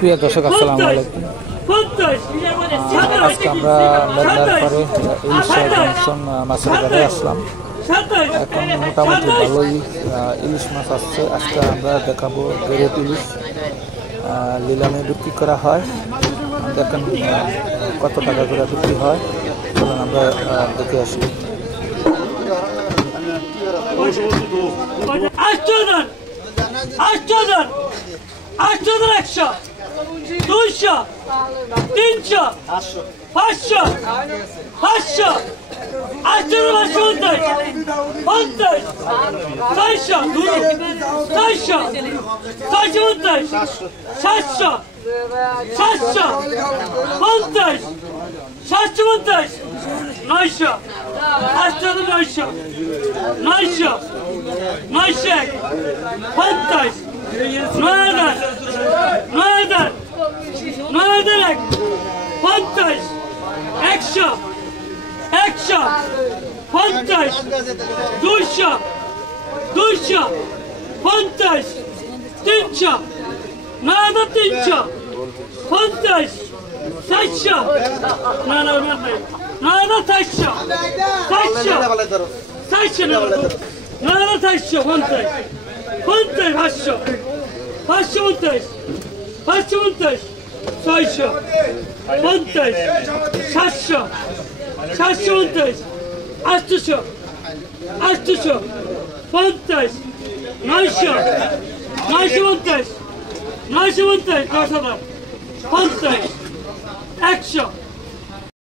প্রিয় দর্শক, আসসালামু আলাইকুম। আজকে আমরা মেঘনার পরে ইলিশ জংশন মাছের বাজারে আসলাম। এখন মোটামুটি ভালোই ইলিশ মাছ আসছে। আজকে আমরা দেখাবো গ্রেড ইলিশ নিলামে বিক্রি করা হয়। দেখেন কত টাকা করে বিক্রি হয়, চলুন আমরা দেখে আসি। 800, 200, 300, 500, 500, 850, 50, 600, 600, 650, 700, 700, 50, 750, 900, 800, 900, 900, 50, 9,000, 9,000, 9,000, 50, 100, 100, 50, 200, 200, 50, 300, 9,300, 50, 600, 9,400, 600, 50, 500, 550, 550, 600, 50, 700, 750, 800, 800, 50, 900, 950, 950, 10,000, 50, 100,